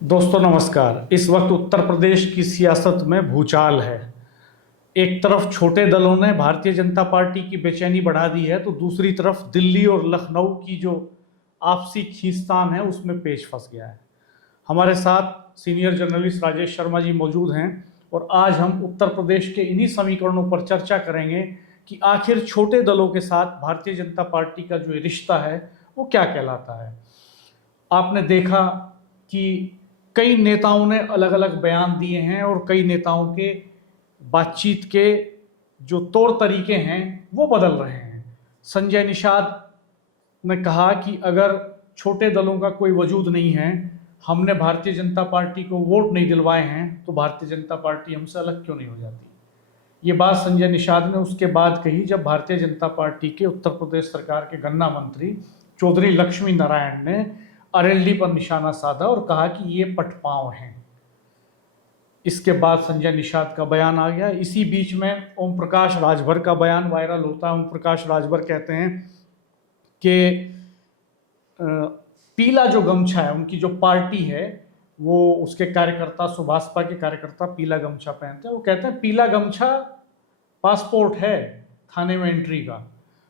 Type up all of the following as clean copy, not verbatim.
दोस्तों नमस्कार। इस वक्त उत्तर प्रदेश की सियासत में भूचाल है। एक तरफ छोटे दलों ने भारतीय जनता पार्टी की बेचैनी बढ़ा दी है, तो दूसरी तरफ दिल्ली और लखनऊ की जो आपसी खींचतान है उसमें पेच फंस गया है। हमारे साथ सीनियर जर्नलिस्ट राजेश शर्मा जी मौजूद हैं और आज हम उत्तर प्रदेश के इन्हीं समीकरणों पर चर्चा करेंगे कि आखिर छोटे दलों के साथ भारतीय जनता पार्टी का जो रिश्ता है वो क्या कहलाता है। आपने देखा कि कई नेताओं ने अलग अलग बयान दिए हैं और कई नेताओं के बातचीत के जो तौर तरीके हैं वो बदल रहे हैं। संजय निषाद ने कहा कि अगर छोटे दलों का कोई वजूद नहीं है, हमने भारतीय जनता पार्टी को वोट नहीं दिलवाए हैं, तो भारतीय जनता पार्टी हमसे अलग क्यों नहीं हो जाती। ये बात संजय निषाद ने उसके बाद कही जब भारतीय जनता पार्टी के उत्तर प्रदेश सरकार के गन्ना मंत्री चौधरी लक्ष्मी नारायण ने आरएलडी पर निशाना साधा और कहा कि ये पटपांव हैं। इसके बाद संजय निषाद का बयान आ गया। इसी बीच में ओम प्रकाश राजभर का बयान वायरल होता है। ओम प्रकाश राजभर कहते हैं कि पीला जो गमछा है, उनकी जो पार्टी है वो उसके कार्यकर्ता, सुभाषपा के कार्यकर्ता पीला गमछा पहनते हैं। वो कहते हैं पीला गमछा पासपोर्ट है थाने में एंट्री का,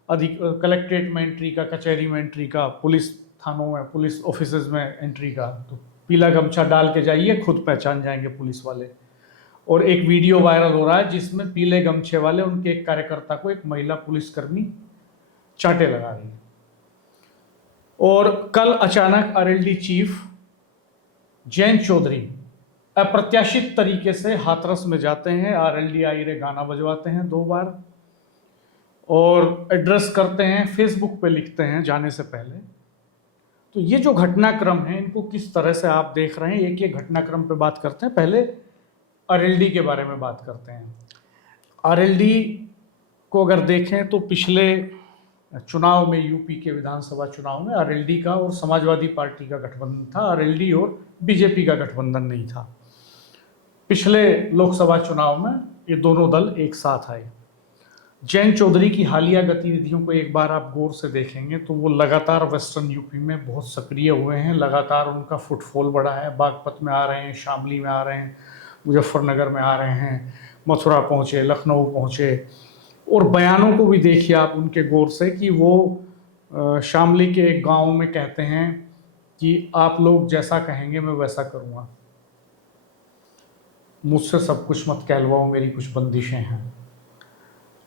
कलेक्ट्रेट में एंट्री का, कचहरी में एंट्री का, पुलिस थानों में, पुलिस ऑफिसेज में एंट्री का। तो पीला गमछा डाल के जाइए, खुद पहचान जाएंगे पुलिस वाले। और एक वीडियो वायरल हो रहा है जिसमें पीले गमछे वाले उनके एक कार्यकर्ता को एक महिला पुलिसकर्मी चांटे लगा रही है। और कल अचानक आरएलडी चीफ जयंत चौधरी अप्रत्याशित तरीके से हाथरस में जाते हैं, आरएलडी आई रे गाना बजवाते हैं 2 बार और एड्रेस करते हैं, फेसबुक पे लिखते हैं जाने से पहले। तो ये जो घटनाक्रम है इनको किस तरह से आप देख रहे हैं? एक घटनाक्रम पे बात करते हैं। पहले आरएलडी के बारे में बात करते हैं। आरएलडी को अगर देखें तो पिछले चुनाव में, यूपी के विधानसभा चुनाव में आरएलडी का और समाजवादी पार्टी का गठबंधन था, आरएलडी और बीजेपी का गठबंधन नहीं था। पिछले लोकसभा चुनाव में ये दोनों दल एक साथ आए। जयंत चौधरी की हालिया गतिविधियों को एक बार आप गौर से देखेंगे तो वो लगातार वेस्टर्न यूपी में बहुत सक्रिय हुए हैं, लगातार उनका फुटफॉल बढ़ा है। बागपत में आ रहे हैं, शामली में आ रहे हैं, मुजफ्फरनगर में आ रहे हैं, मथुरा पहुँचे, लखनऊ पहुँचे। और बयानों को भी देखिए आप उनके गौर से कि वो शामली के एक गाँव में कहते हैं कि आप लोग जैसा कहेंगे मैं वैसा करूँगा, मुझसे सब कुछ मत कहलवाओ, मेरी कुछ बंदिशें हैं।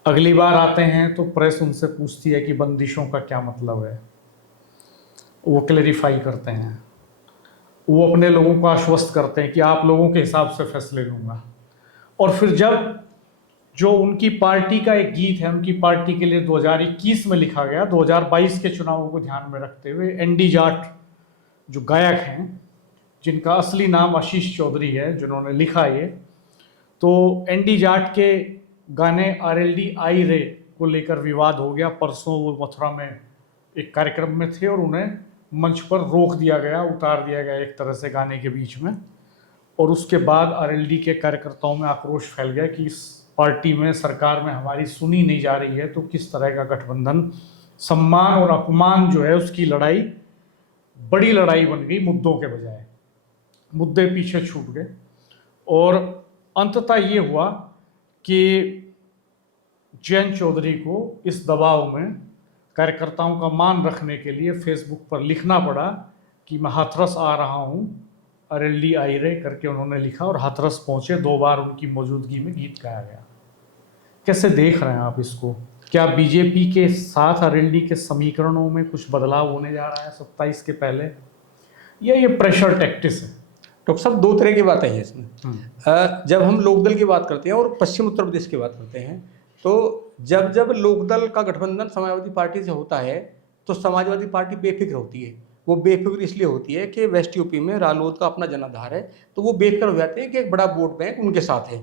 अगली बार आते हैं तो प्रेस उनसे पूछती है कि बंदिशों का क्या मतलब है। वो क्लेरिफाई करते हैं, वो अपने लोगों को आश्वस्त करते हैं कि आप लोगों के हिसाब से फैसले लूँगा। और फिर जब जो उनकी पार्टी का एक गीत है, उनकी पार्टी के लिए 2021 में लिखा गया, 2022 के चुनावों को ध्यान में रखते हुए, एनडी जाट जो गायक हैं, जिनका असली नाम आशीष चौधरी है, जिन्होंने लिखा ये, तो एनडी जाट के गाने आरएलडी आई रे को लेकर विवाद हो गया। परसों वो मथुरा में एक कार्यक्रम में थे और उन्हें मंच पर रोक दिया गया, उतार दिया गया एक तरह से गाने के बीच में। और उसके बाद आरएलडी के कार्यकर्ताओं में आक्रोश फैल गया कि इस पार्टी में, सरकार में हमारी सुनी नहीं जा रही है, तो किस तरह का गठबंधन। सम्मान और अपमान जो है उसकी लड़ाई बड़ी लड़ाई बन गई, मुद्दों के बजाय मुद्दे पीछे छूट गए। और अंततः ये हुआ कि जयंत चौधरी को इस दबाव में कार्यकर्ताओं का मान रखने के लिए फेसबुक पर लिखना पड़ा कि मैं हाथरस आ रहा हूँ, आरएलडी आई रे करके उन्होंने लिखा और हाथरस पहुँचे। 2 बार उनकी मौजूदगी में गीत गाया गया। कैसे देख रहे हैं आप इसको? क्या बीजेपी के साथ आरएलडी के समीकरणों में कुछ बदलाव होने जा रहा है 27 के पहले, या ये प्रेशर टैक्टिस है? डॉक्टर साहब, 2 तरह की बातें हैं इसमें। जब हम लोकदल की बात करते हैं और पश्चिम उत्तर प्रदेश की बात करते हैं, तो जब लोकदल का गठबंधन समाजवादी पार्टी से होता है तो समाजवादी पार्टी बेफिक्र होती है। वो बेफिक्र इसलिए होती है कि वेस्ट यूपी में रालोद का अपना जनाधार है, तो वो बेफिक्र हो जाते हैं कि एक बड़ा वोट बैंक उनके साथ है।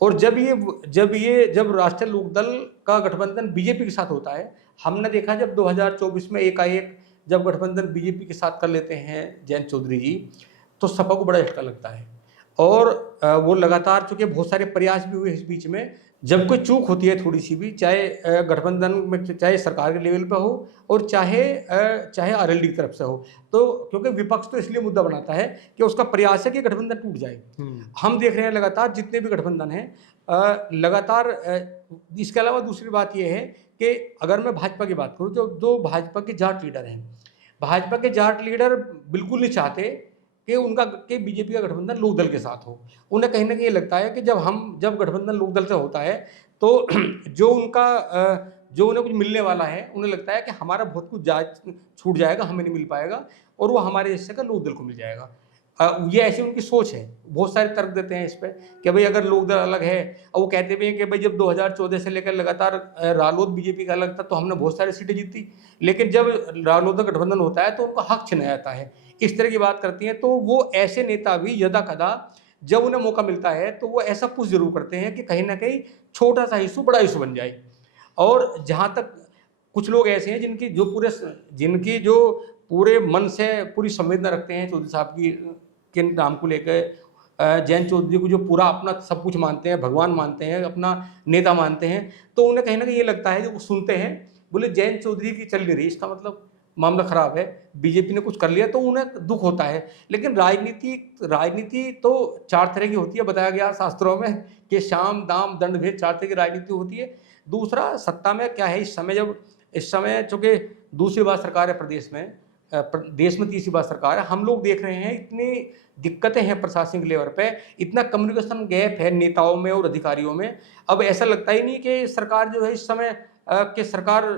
और जब राष्ट्रीय लोकदल का गठबंधन बीजेपी के साथ होता है, हमने देखा जब 2024 में एकाएक जब गठबंधन बीजेपी के साथ कर लेते हैं जयंत चौधरी जी, तो सपा को बड़ा झटका लगता है। और वो लगातार, चूंकि बहुत सारे प्रयास भी हुए इस बीच में, जब कोई चूक होती है थोड़ी सी भी, चाहे गठबंधन में, चाहे सरकार के लेवल पे हो और चाहे आरएलडी की तरफ से हो, तो क्योंकि विपक्ष तो इसलिए मुद्दा बनाता है कि उसका प्रयास है कि गठबंधन टूट जाए। हम देख रहे हैं लगातार जितने भी गठबंधन हैं, लगातार इसके अलावा दूसरी बात यह है कि अगर मैं भाजपा की बात करूँ, तो दो भाजपा के जाट लीडर हैं, भाजपा के जाट लीडर बिल्कुल नहीं चाहते कि बीजेपी का गठबंधन लोकदल के साथ हो। उन्हें कहीं ना कहीं लगता है कि जब गठबंधन लोकदल से होता है तो जो उन्हें कुछ मिलने वाला है, उन्हें लगता है कि हमारा बहुत कुछ छूट जाएगा, हमें नहीं मिल पाएगा, और वो हमारे हिस्से का लोकदल को मिल जाएगा। ये ऐसी उनकी सोच है। बहुत सारे तर्क देते हैं इस पर कि भाई अगर लोकदल अलग है, और वो कहते भी हैं कि भाई जब 2014 से लेकर लगातार रालोद बीजेपी का अलग था तो हमने बहुत सारी सीटें जीती, लेकिन जब रालोद का गठबंधन होता है तो उनका हक छिना जाता है। इस तरह की बात करती हैं। तो वो ऐसे नेता भी यदा कदा जब उन्हें मौका मिलता है तो वो ऐसा पुश जरूर करते हैं कि कहीं ना कहीं छोटा सा इशू बड़ा इशू बन जाए। और जहाँ तक कुछ लोग ऐसे हैं जिनकी जो पूरे मन से पूरी संवेदना रखते हैं चौधरी साहब के नाम को लेकर, जयंत चौधरी को जो पूरा अपना सब कुछ मानते हैं, भगवान मानते हैं, अपना नेता मानते हैं, तो उन्हें कहीं ना कहीं ये लगता है, जो वो सुनते हैं, बोले जयंत चौधरी की चल नहीं रही, इसका मतलब मामला खराब है, बीजेपी ने कुछ कर लिया, तो उन्हें दुख होता है। लेकिन राजनीति तो चार तरह की होती है, बताया गया शास्त्रों में कि शाम दाम दंड भेद, चार तरह की राजनीति होती है। दूसरा, सत्ता में क्या है इस समय चूंकि दूसरी बार सरकार है प्रदेश में, देश में तीसरी बार सरकार है, हम लोग देख रहे हैं इतनी दिक्कतें हैं प्रशासनिक लेवल पे, इतना कम्युनिकेशन गैप है नेताओं में और अधिकारियों में। अब ऐसा लगता ही नहीं कि सरकार जो है इस समय कि सरकार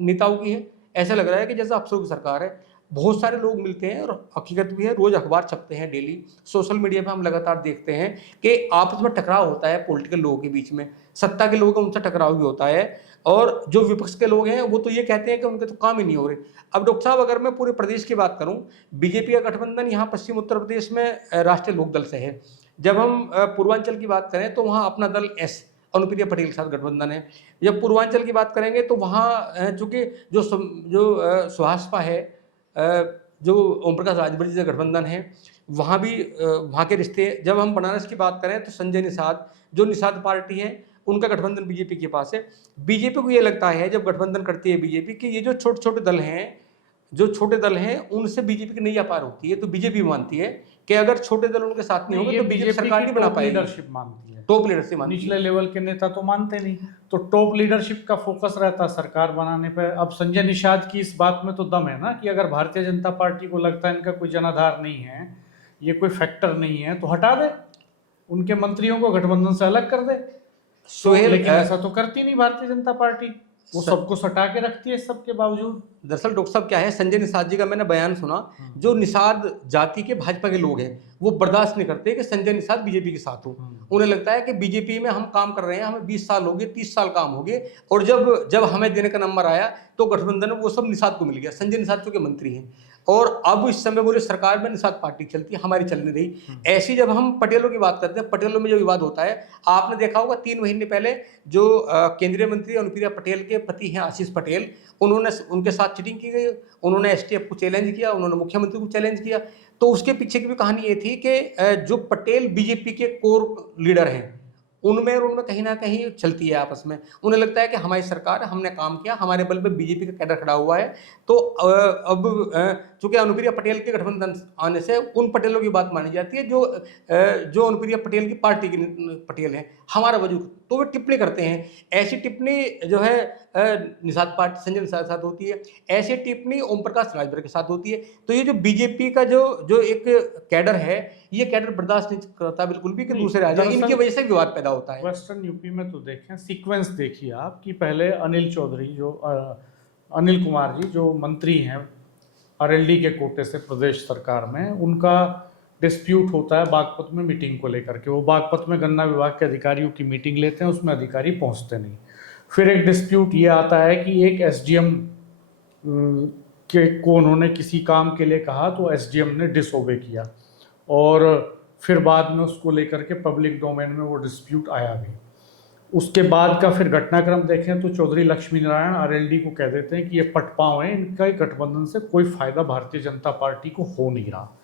नेताओं की है, ऐसा लग रहा है कि जैसे अफसरों की सरकार है। बहुत सारे लोग मिलते हैं, और हकीकत भी है, रोज अखबार छपते हैं, डेली सोशल मीडिया पे हम लगातार देखते हैं कि आपस में टकराव होता है पॉलिटिकल लोगों के बीच में, सत्ता के लोगों का उनसे टकराव भी होता है, और जो विपक्ष के लोग हैं वो तो ये कहते हैं कि उनके तो काम ही नहीं हो रहे। अब डॉक्टर साहब, अगर मैं पूरे प्रदेश की बात करूं, बीजेपी का गठबंधन यहाँ पश्चिम उत्तर प्रदेश में राष्ट्रीय लोकदल से है। जब हम पूर्वांचल की बात करें तो वहाँ अपना दल एस अनुप्रिया पटेल के साथ गठबंधन है। जब पूर्वांचल की बात करेंगे तो वहाँ चूंकि जो सुभाषपा है, जो ओम प्रकाश राजभर जी से गठबंधन है, वहाँ भी वहाँ के रिश्ते। जब हम बनारस की बात करें तो संजय निषाद, जो निषाद पार्टी है, उनका गठबंधन बीजेपी के पास है। बीजेपी को ये लगता है जब गठबंधन करती है बीजेपी कि ये जो छोटे छोटे दल हैं उनसे बीजेपी की नैया पार होती है। तो बीजेपी मानती है कि अगर छोटे दल उनके साथ नहीं होंगे तो बीजेपी सरकार नहीं बना पाएगी। लीडरशिप मानती है, टॉप लीडरशिप मानती है, निचले लेवल के नेता तो मानते नहीं। तो टॉप लीडरशिप का फोकस रहता है सरकार बनाने पे। अब संजय निषाद की इस बात में तो दम है ना कि अगर भारतीय जनता पार्टी को लगता है इनका कोई जनाधार नहीं है, ये कोई फैक्टर नहीं है, तो हटा दे, उनके मंत्रियों को गठबंधन से अलग कर दे। सोहेल, लेकिन ऐसा तो करती नहीं भारतीय जनता पार्टी, वो सबको सटा के रखती है सबके बावजूद। दरअसल डॉक्टर साहब क्या है, संजय निषाद जी का मैंने बयान सुना, जो निषाद जाति के भाजपा के लोग हैं वो बर्दाश्त नहीं करते कि संजय निषाद बीजेपी के साथ हो। उन्हें लगता है कि बीजेपी में हम काम कर रहे हैं, हमें 20 साल हो गए, 30 साल काम हो गए, और जब हमें देने का नंबर आया तो गठबंधन में वो सब निषाद को मिल गया। संजय निषाद चूंकि मंत्री हैं, और अब इस समय बोले सरकार में निषाद पार्टी चलती है, हमारी चल नहीं रही। ऐसी जब हम पटेलों की बात करते हैं, पटेलों में जो विवाद होता है, आपने देखा होगा 3 महीने पहले जो केंद्रीय मंत्री अनुप्रिया पटेल के पति हैं आशीष पटेल, उनके साथ चीटिंग की गई, उन्होंने एसटीएफ को चैलेंज किया, उन्होंने मुख्यमंत्री को चैलेंज किया। तो उसके पीछे की भी कहानी ये थी कि जो पटेल बीजेपी के कोर लीडर हैं उनमें कहीं ना कहीं चलती है आपस में। उन्हें लगता है कि हमारी सरकार, हमने काम किया, हमारे बल पे बीजेपी का कैडर खड़ा हुआ है। तो अब चूंकि अनुप्रिया पटेल के गठबंधन आने से उन पटेलों की बात मानी जाती है जो अनुप्रिया पटेल की पार्टी के पटेल हैं, हमारा वजूद, तो वे टिप्पणी करते हैं। ऐसी टिप्पणी जो है निषाद पार्टी संजय निषाद के साथ होती है, ऐसी टिप्पणी ओम प्रकाश राजभर के साथ होती है। तो ये जो बीजेपी का जो एक कैडर है, ये कैडर बर्दाश्त नहीं करता बिल्कुल भी कि दूसरे आ जाए, इनकी वजह से विवाद पैदा होता है। वेस्टर्न यूपी में तो देखें, सीक्वेंस देखिए आप कि पहले अनिल कुमार जी जो मंत्री हैं आरएलडी के कोटे से प्रदेश सरकार में, उनका डिस्प्यूट होता है बागपत में मीटिंग को लेकर के। वो बागपत में गन्ना विभाग के अधिकारियों की मीटिंग लेते हैं, उसमें अधिकारी पहुंचते नहीं। फिर एक डिस्प्यूट ये आता है कि एक एसडीएम को उन्होंने किसी काम के लिए कहा तो एसडीएम ने डिसओबे किया, और फिर बाद में उसको लेकर के पब्लिक डोमेन में वो डिस्प्यूट आया भी। उसके बाद का फिर घटनाक्रम देखें तो चौधरी लक्ष्मी नारायण आरएलडी को कह देते हैं कि ये पटपाव हैं, इनका गठबंधन से कोई फायदा भारतीय जनता पार्टी को हो नहीं रहा।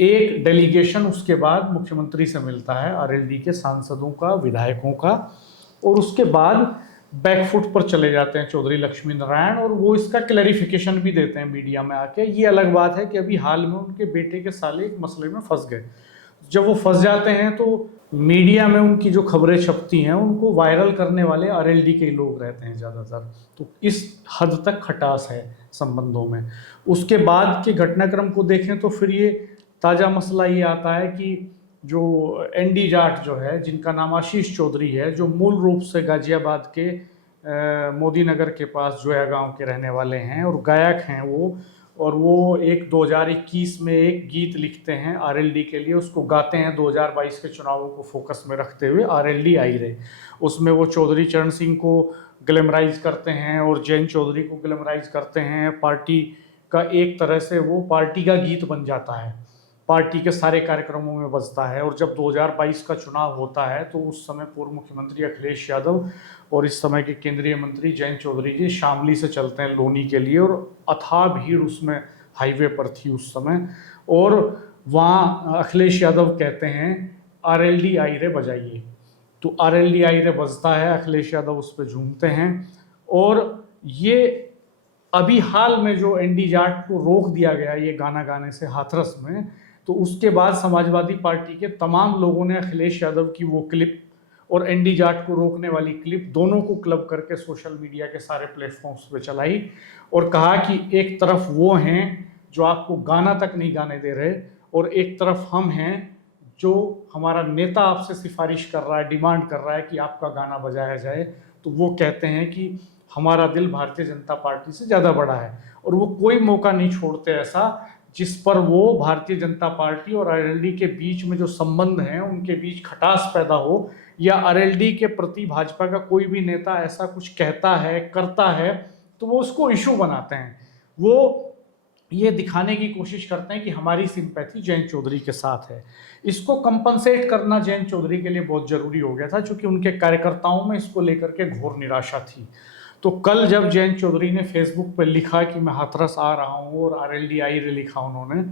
एक डेलीगेशन उसके बाद मुख्यमंत्री से मिलता है, आरएलडी के सांसदों का, विधायकों का, और उसके बाद बैकफुट पर चले जाते हैं चौधरी लक्ष्मी नारायण, और वो इसका क्लैरिफिकेशन भी देते हैं मीडिया में आके। ये अलग बात है कि अभी हाल में उनके बेटे के साले एक मसले में फंस गए। जब वो फंस जाते हैं तो मीडिया में उनकी जो खबरें छपती हैं उनको वायरल करने वाले आरएलडी के लोग रहते हैं ज़्यादातर। तो इस हद तक खटास है संबंधों में। उसके बाद के घटनाक्रम को देखें तो फिर ये ताज़ा मसला ये आता है कि जो एनडी जाट जो है, जिनका नाम आशीष चौधरी है, जो मूल रूप से गाजियाबाद के मोदी नगर के पास जोया गांव के रहने वाले हैं और गायक हैं वो, और वो एक 2021 में एक गीत लिखते हैं आरएलडी के लिए, उसको गाते हैं 2022 के चुनावों को फोकस में रखते हुए, आरएलडी आई रे। उसमें वो चौधरी चरण सिंह को ग्लैमराइज करते हैं और जयंत चौधरी को ग्लैमराइज करते हैं। पार्टी का एक तरह से वो पार्टी का गीत बन जाता है, पार्टी के सारे कार्यक्रमों में बजता है। और जब 2022 का चुनाव होता है तो उस समय पूर्व मुख्यमंत्री अखिलेश यादव और इस समय के केंद्रीय मंत्री जयंत चौधरी जी शामली से चलते हैं लोनी के लिए, और अथाह भीड़ उसमें हाईवे पर थी उस समय। और वहाँ अखिलेश यादव कहते हैं आरएलडी आई रे बजाइए, तो आरएलडी आई रे बजता है, अखिलेश यादव उस पर झूमते हैं। और ये अभी हाल में जो एनडी जाट को रोक दिया गया ये गाना गाने से हाथरस में, तो उसके बाद समाजवादी पार्टी के तमाम लोगों ने अखिलेश यादव की वो क्लिप और एनडी जाट को रोकने वाली क्लिप दोनों को क्लब करके सोशल मीडिया के सारे प्लेटफॉर्म्स पे चलाई और कहा कि एक तरफ वो हैं जो आपको गाना तक नहीं गाने दे रहे, और एक तरफ हम हैं जो हमारा नेता आपसे सिफारिश कर रहा है, डिमांड कर रहा है कि आपका गाना बजाया जाए। तो वो कहते हैं कि हमारा दिल भारतीय जनता पार्टी से ज़्यादा बड़ा है, और वो कोई मौका नहीं छोड़ते ऐसा जिस पर वो भारतीय जनता पार्टी और आरएलडी के बीच में जो संबंध हैं उनके बीच खटास पैदा हो, या आरएलडी के प्रति भाजपा का कोई भी नेता ऐसा कुछ कहता है, करता है, तो वो उसको इशू बनाते हैं। वो ये दिखाने की कोशिश करते हैं कि हमारी सिंपैथी जयंत चौधरी के साथ है। इसको कंपनसेट करना जयंत चौधरी के लिए बहुत ज़रूरी हो गया था, क्योंकि उनके कार्यकर्ताओं में इसको लेकर के घोर निराशा थी। तो कल जब जयंत चौधरी ने फेसबुक पर लिखा कि मैं हाथरस आ रहा हूँ, और आरएलडी आई रे लिखा उन्होंने,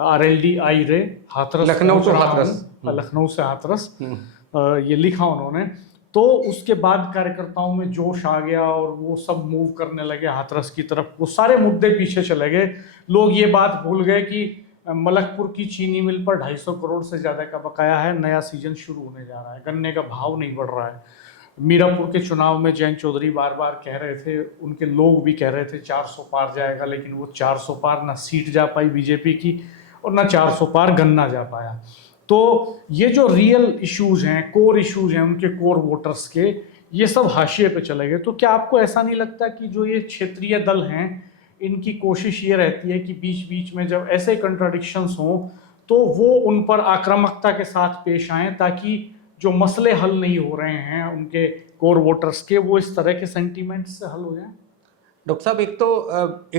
आरएलडी आई रे हाथरस, लखनऊ से हाथरस, लखनऊ से हाथरस ये लिखा उन्होंने, तो उसके बाद कार्यकर्ताओं में जोश आ गया और वो सब मूव करने लगे हाथरस की तरफ। वो सारे मुद्दे पीछे चले गए। लोग ये बात भूल गए कि मलकपुर की चीनी मिल पर 250 करोड़ से ज़्यादा का बकाया है, नया सीजन शुरू होने जा रहा है, गन्ने का भाव नहीं बढ़ रहा है। मीरापुर के चुनाव में जयंत चौधरी बार बार कह रहे थे, उनके लोग भी कह रहे थे 400 पार जाएगा, लेकिन वो 400 पार ना सीट जा पाई बीजेपी की और ना 400 पार गन्ना जा पाया। तो ये जो रियल इश्यूज हैं, कोर इश्यूज हैं उनके कोर वोटर्स के, ये सब हाशिए पे चले गए। तो क्या आपको ऐसा नहीं लगता कि जो ये क्षेत्रीय दल हैं इनकी कोशिश ये रहती है कि बीच बीच में जब ऐसे कंट्राडिक्शंस हों तो वो उन पर आक्रामकता के साथ पेश आएँ, ताकि जो मसले हल नहीं हो रहे हैं उनके कोर वोटर्स के, वो इस तरह के सेंटीमेंट्स से हल हो जाएं? डॉक्टर साहब, एक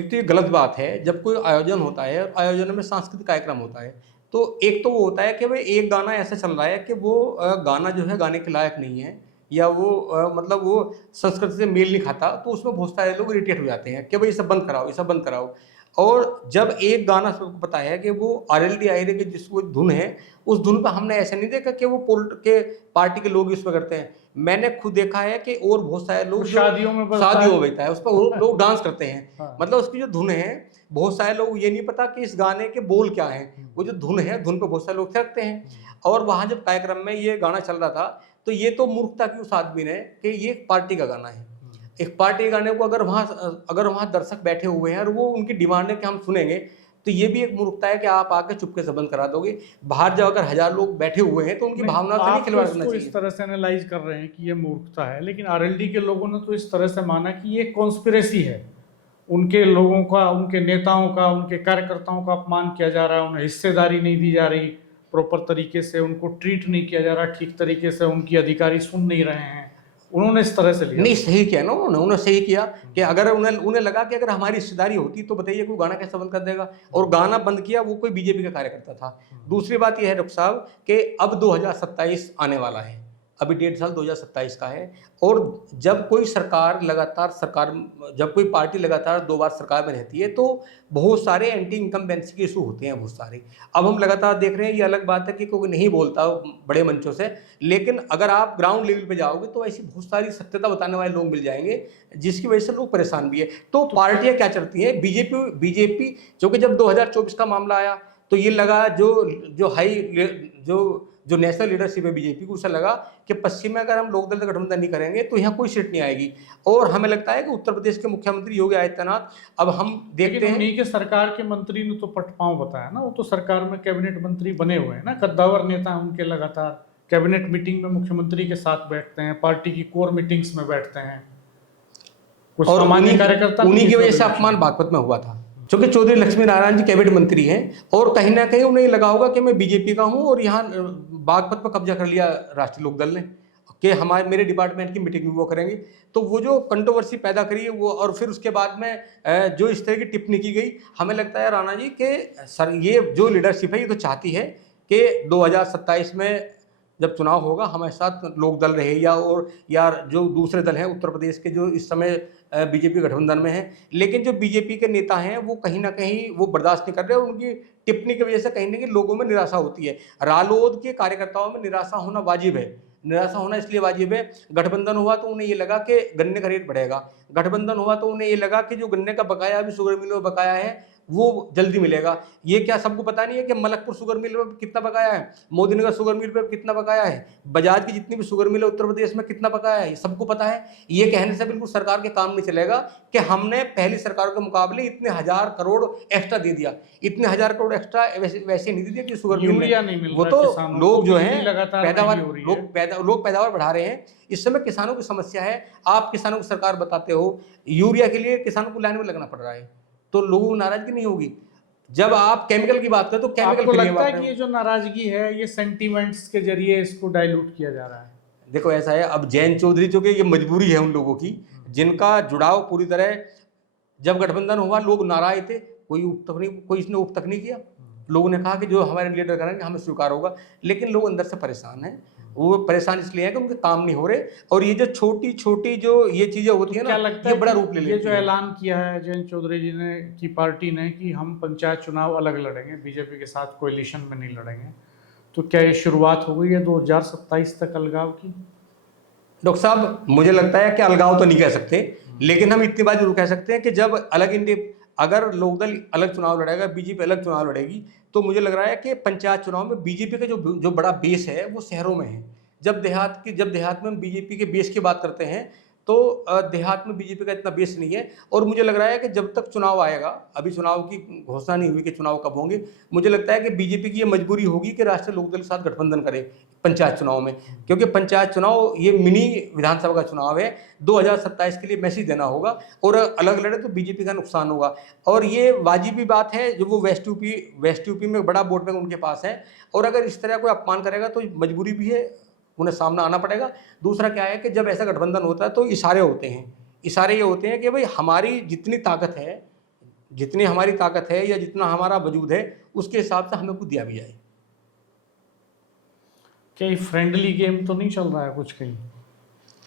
तो ये गलत बात है। जब कोई आयोजन होता है और आयोजन में सांस्कृतिक कार्यक्रम होता है, तो एक तो वो होता है कि भाई एक गाना ऐसा चल रहा है कि वो गाना जो है गाने के लायक नहीं है, या वो मतलब वो संस्कृति से मेल नहीं खाता, तो उसमें बहुत सारे लोग इरिटेट हो जाते हैं कि भाई ये सब बंद कराओ, ये सब बंद कराओ। और जब एक गाना सबको पता है कि वो आरएलडी आई रे की जिसको धुन है, उस धुन पर हमने ऐसा नहीं देखा कि वो पार्टी के लोग इसमें करते हैं। मैंने खुद देखा है कि और बहुत सारे लोग शादियों में होता है उस पर लोग डांस करते हैं। हाँ। मतलब उसकी जो धुन है, बहुत सारे लोग ये नहीं पता कि इस गाने के बोल क्या हैं, वो जो धुन है धुन पर बहुत सारे लोग थिरकते हैं। और वहाँ जब कार्यक्रम में ये गाना चल रहा था तो ये तो मूर्खता की उस आदमी ने कि ये एक पार्टी का गाना है। एक पार्टी के गाने को अगर वहाँ दर्शक बैठे हुए हैं और वो उनकी डिमांड है कि हम सुनेंगे, तो ये भी एक मूर्खता है कि आप आके चुपके से बंद करा दोगे। बाहर जब अगर 1000 लोग बैठे हुए हैं तो उनकी भावना से नहीं खिलवाड़ करना चाहिए। इस तरह से एनालाइज कर रहे हैं कि ये मूर्खता है, लेकिन आरएलडी के लोगों ने तो इस तरह से माना कि ये कॉन्स्पिरेसी है, उनके लोगों का, उनके नेताओं का, उनके कार्यकर्ताओं का अपमान किया जा रहा है, उन्हें हिस्सेदारी नहीं दी जा रही प्रॉपर तरीके से, उनको ट्रीट नहीं किया जा रहा ठीक तरीके से, उनकी अधिकारी सुन नहीं रहे हैं। उन्होंने इस तरह से लिया। नहीं, सही किया ना उन्होंने सही किया कि अगर उन्हें लगा कि अगर हमारी हिस्सेदारी होती तो बताइए कोई गाना कैसे बंद कर देगा, और गाना बंद किया वो कोई बीजेपी का कार्यकर्ता था। दूसरी बात यह है डॉक्टर साहब कि अब 2027 आने वाला है। अभी 1.5 साल 2027 का है। और जब कोई जब कोई पार्टी लगातार 2 बार सरकार में रहती है तो बहुत सारे एंटी इनकम्बेंसी के इशू होते हैं, बहुत सारे। अब हम लगातार देख रहे हैं, ये अलग बात है कि कोई नहीं बोलता बड़े मंचों से, लेकिन अगर आप ग्राउंड लेवल पे जाओगे तो ऐसी बहुत सारी सत्यता बताने वाले लोग मिल जाएंगे जिसकी वजह से लोग परेशान भी है। तो पार्टियां क्या करती हैं, बीजेपी क्योंकि जब 2024 का मामला आया तो ये लगा जो नेशनल लीडरशिप है बीजेपी को, उसे लगा कि पश्चिम में अगर हम लोकदल से गठबंधन नहीं करेंगे तो यहाँ कोई सीट नहीं आएगी। और हमें लगता है कि उत्तर प्रदेश के मुख्यमंत्री योगी आदित्यनाथ, अब हम देखते हैं उन्हीं के सरकार के मंत्री ने तो पटपांव बताया ना, वो तो सरकार में कैबिनेट मंत्री बने हुए हैं ना, कद्दावर नेता उनके, लगातार कैबिनेट मीटिंग में मुख्यमंत्री के साथ बैठते हैं, पार्टी की कोर मीटिंग्स में बैठते हैं। कुछ सामान्य कार्यकर्ता उन्हीं की वजह से अपमान बागपत में हुआ था, क्योंकि चौधरी लक्ष्मी नारायण जी कैबिनेट मंत्री हैं और कहीं ना कहीं उन्हें लगा होगा कि मैं बीजेपी का हूं और यहाँ बागपत पर कब्जा कर लिया राष्ट्रीय लोकदल ने कि मेरे डिपार्टमेंट की मीटिंग भी वो करेंगे। तो वो जो कंट्रोवर्सी पैदा करी है वो, और फिर उसके बाद में जो इस तरह की टिप्पणी की गई, हमें लगता है राणा जी कि सर ये जो लीडरशिप है ये तो चाहती है कि 2027 में जब चुनाव होगा हमारे साथ लोकदल रहे या जो दूसरे दल हैं उत्तर प्रदेश के जो इस समय बीजेपी गठबंधन में हैं, लेकिन जो बीजेपी के नेता हैं वो कहीं ना कहीं वो बर्दाश्त नहीं कर रहे और उनकी टिप्पणी की वजह से कहीं ना कहीं लोगों में निराशा होती है। रालोद के कार्यकर्ताओं में निराशा होना वाजिब है, निराशा होना इसलिए वाजिब है, गठबंधन हुआ तो उन्हें ये लगा कि गन्ने का रेट बढ़ेगा, गठबंधन हुआ तो उन्हें ये लगा कि जो गन्ने का बकाया अभी शुगर मिलों में बकाया है वो जल्दी मिलेगा। ये क्या सबको पता नहीं है कि मलकपुर शुगर मिल पर कितना बकाया है, मोदीनगर शुगर मिल पर कितना बकाया है, बजाज की जितनी भी शुगर मिल है उत्तर प्रदेश में कितना बकाया है, ये सबको पता है। ये कहने से बिल्कुल सरकार के काम नहीं चलेगा कि हमने पहली सरकार के मुकाबले इतने 1000 करोड़ एक्स्ट्रा दे दिया, इतने 1000 करोड़ एक्स्ट्रा वैसे नहीं दे दिया कि शुगर मिल, वो तो लोग जो है पैदावार बढ़ा रहे हैं। इस समय किसानों की समस्या है, आप किसानों को सरकार बताते हो यूरिया के लिए किसानों को लाइन में लगना पड़ रहा है, तो लोगों को नाराजगी नहीं होगी। जब आप केमिकल की बात करें तो केमिकल आपको लगता है कि ये जो नाराजगी है ये सेंटीमेंट्स के जरिए इसको डाइल्यूट किया जा रहा है? देखो ऐसा है, अब जयंत चौधरी चूंकि ये मजबूरी है उन लोगों की जिनका जुड़ाव पूरी तरह, जब गठबंधन हुआ लोग नाराज थे, कोई इसने उप तक नहीं किया, लोगों ने कहा कि जो हमारे लीडर करेंगे हमें स्वीकार होगा, लेकिन लोग अंदर से परेशान हैं। वो परेशान इसलिए है कि उनके काम नहीं हो रहे, और ये जो छोटी छोटी जो ये चीजें होती है ना, ये बड़ा रूप ले लेती है। ये जो ऐलान किया है जयंत चौधरी जी ने की पार्टी ने कि हम पंचायत चुनाव अलग लड़ेंगे, बीजेपी के साथ कोएलिशन में नहीं लड़ेंगे, तो क्या ये शुरुआत हो गई है 2027 तक अलगाव की? डॉक्टर साहब मुझे लगता है कि अलगाव तो नहीं कह सकते, लेकिन हम इतनी बात जरूर कह सकते हैं कि जब अगर लोकदल अलग चुनाव लड़ेगा, बीजेपी अलग चुनाव लड़ेगी, तो मुझे लग रहा है कि पंचायत चुनाव में बीजेपी का जो बड़ा बेस है वो शहरों में है। जब देहात में बीजेपी के बेस की बात करते हैं तो देहात में बीजेपी का इतना बेस नहीं है, और मुझे लग रहा है कि जब तक चुनाव आएगा, अभी चुनाव की घोषणा नहीं हुई कि चुनाव कब होंगे, मुझे लगता है कि बीजेपी की ये मजबूरी होगी कि राष्ट्रीय लोकदल के साथ गठबंधन करे पंचायत चुनाव में, क्योंकि पंचायत चुनाव ये मिनी विधानसभा का चुनाव है, 2027 के लिए मैसेज देना होगा, और अलग लड़े तो बीजेपी का नुकसान होगा। और ये वाजिबी बात है, जो वो वेस्ट यूपी में बड़ा वोट बैंक उनके पास है, और अगर इस तरह कोई अपमान करेगा तो मजबूरी भी है, उन्हें सामना आना पड़ेगा। दूसरा क्या है कि जब ऐसा गठबंधन होता है तो इशारे होते हैं, इशारे ये होते हैं कि भाई हमारी जितनी हमारी ताकत है या जितना हमारा वजूद है उसके हिसाब से हमें कुछ दिया भी जाए। क्या ये फ्रेंडली गेम तो नहीं चल रहा है कुछ, कहीं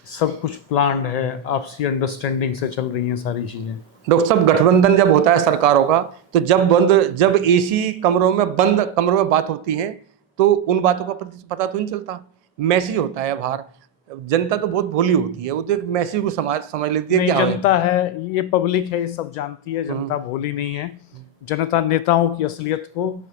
सब कुछ प्लान्ड है, आपसी अंडरस्टैंडिंग से चल रही हैं सारी चीजें? डॉक्टर साहब गठबंधन जब होता है सरकारों का, तो जब एसी कमरों में बंद कमरों में बात होती है तो उन बातों का पता तो नहीं चलता, मैसेज होता है बाहर। जनता तो बहुत भोली होती है, वो तो एक मैसेज को समझ लेती है। क्या जनता है, ये पब्लिक है, ये सब जानती है, जनता भोली नहीं है। जनता नेताओं की असलियत को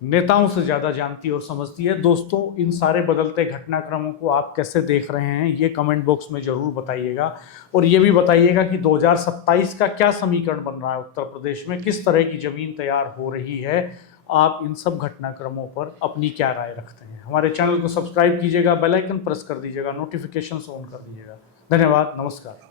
नेताओं से ज़्यादा जानती और समझती है। दोस्तों, इन सारे बदलते घटनाक्रमों को आप कैसे देख रहे हैं ये कमेंट बॉक्स में ज़रूर बताइएगा, और ये भी बताइएगा कि 2027 का क्या समीकरण बन रहा है उत्तर प्रदेश में, किस तरह की ज़मीन तैयार हो रही है। आप इन सब घटनाक्रमों पर अपनी क्या राय रखते हैं? हमारे चैनल को सब्सक्राइब कीजिएगा, बेल आइकन प्रेस कर दीजिएगा, नोटिफिकेशंस ऑन कर दीजिएगा। धन्यवाद, नमस्कार।